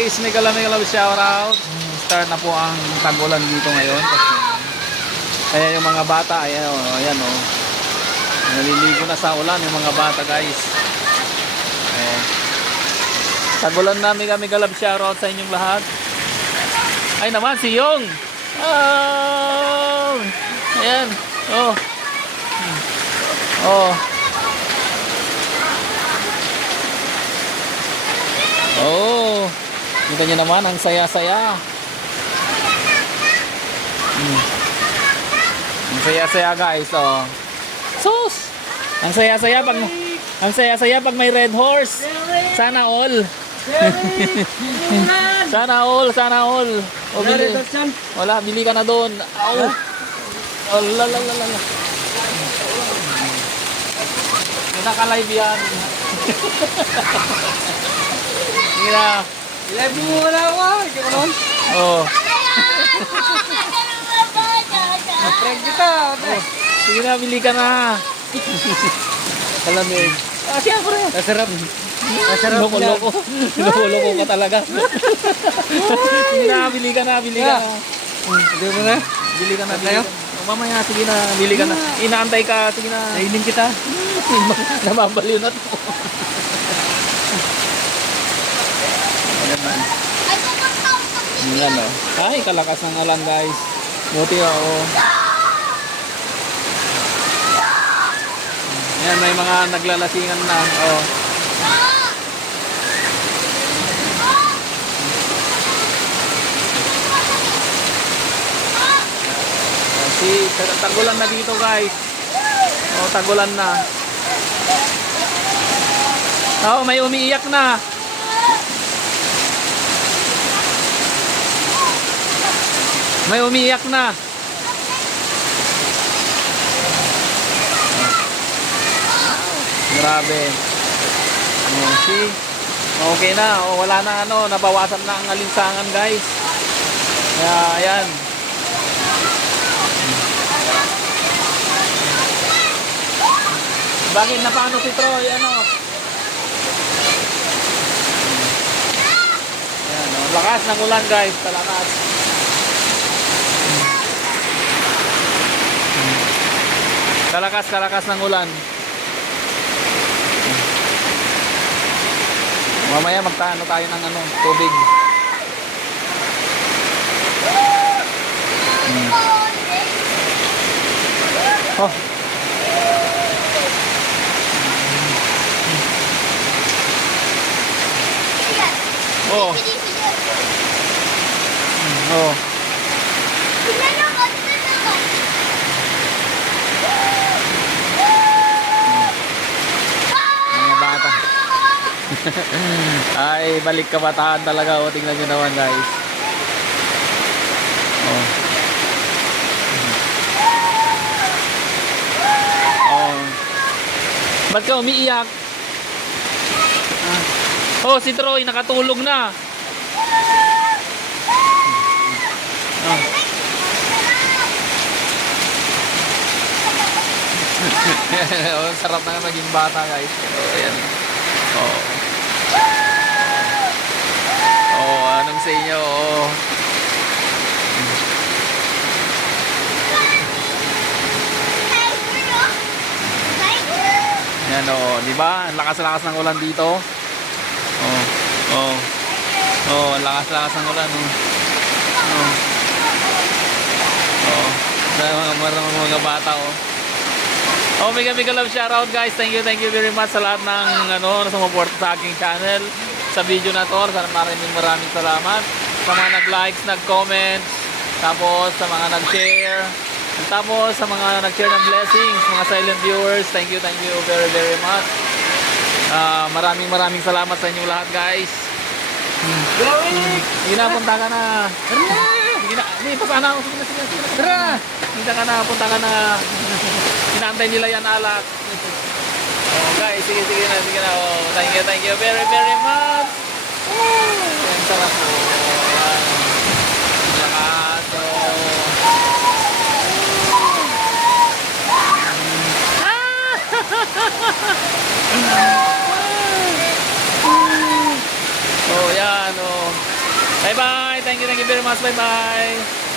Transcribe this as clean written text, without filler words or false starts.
guys, mega love shoutout. Start na po ang tag-ulan dito ngayon. Kaya yung mga bata, ayan o. Naliligo na sa ulan yung mga bata guys. Tag-ulan na, mega love shoutout sa inyong lahat. Ay naman, si Yong. Oh! Ayan. Oh. Oh. Oh. Kita nyo naman, ang saya-saya. Ang saya-saya guys, oh. Sus! Ang saya-saya pag may red horse. Sana all. Sana all. O, wala, bili ka na doon. Au. Oh, la. Naka-live yan. Sige na. Live mo na ako. Ikaw naman. Oh. Prank kita. Oh. Sige na, bili ka na. Kalamig. Siya ko rin. Masarap. Loko-loko ka talaga. Sige na, bili ka na. Bili mo na. Bili ka na. Mamaya, sige na, bili ka na. Inaantay ka, sige na. Nainin kita. Namabaliw na to. Ayan o. Ay, kalakas ng alam guys. Buti ako. Ayan, may mga naglalasingan na. Oh. Tagulan na dito guys. Oh, tagulan na. Oh, may umiiyak na. May umiiyak na. Grabe. Oh, see? Okay na. Oh, wala na nabawasan na ang alinsangan guys. Kaya, ayan. Bakit na paano si Troy? Ayan, lakas ng ulan guys, talakas. Kalakas ng ulan. Mamaya magtaano tayo ng tubig. Oh. Oh. Oh. Mga bata. Ay, balik kabataan talaga. O, tingnan nyo naman guys. Oh. Oh. Ba't ka umiiyak? Oh, si Troy nakatulog na. Oh. Oh, sarap na maging bata guys. Oh, ayan. Oh. Oh, anong sa inyo? Oh. Yan oh, di ba? Ang lakas-lakas ng ulan dito. Oh, ang lakas ng ulan. Sa mga bata Oh, mega love shoutout guys. Thank you very much sa lahat ng sumuporta sa aking channel. Sa video na to, maraming salamat. Sa mga nag-likes, nag-comment, tapos sa mga nag-share, tapos sa mga nag-share ng blessings, mga silent viewers, thank you very much. Maraming salamat sa inyong lahat guys. Sige na, punta ka na. Sige na, pasana ako. Sige na. Punta ka na. Inaantay nila yan alat. Oh guys, sige na. Oh, thank you very much. Ang sarap po. Lakas. Oh, yan oh. Bye-bye. Thank you very much. Bye-bye.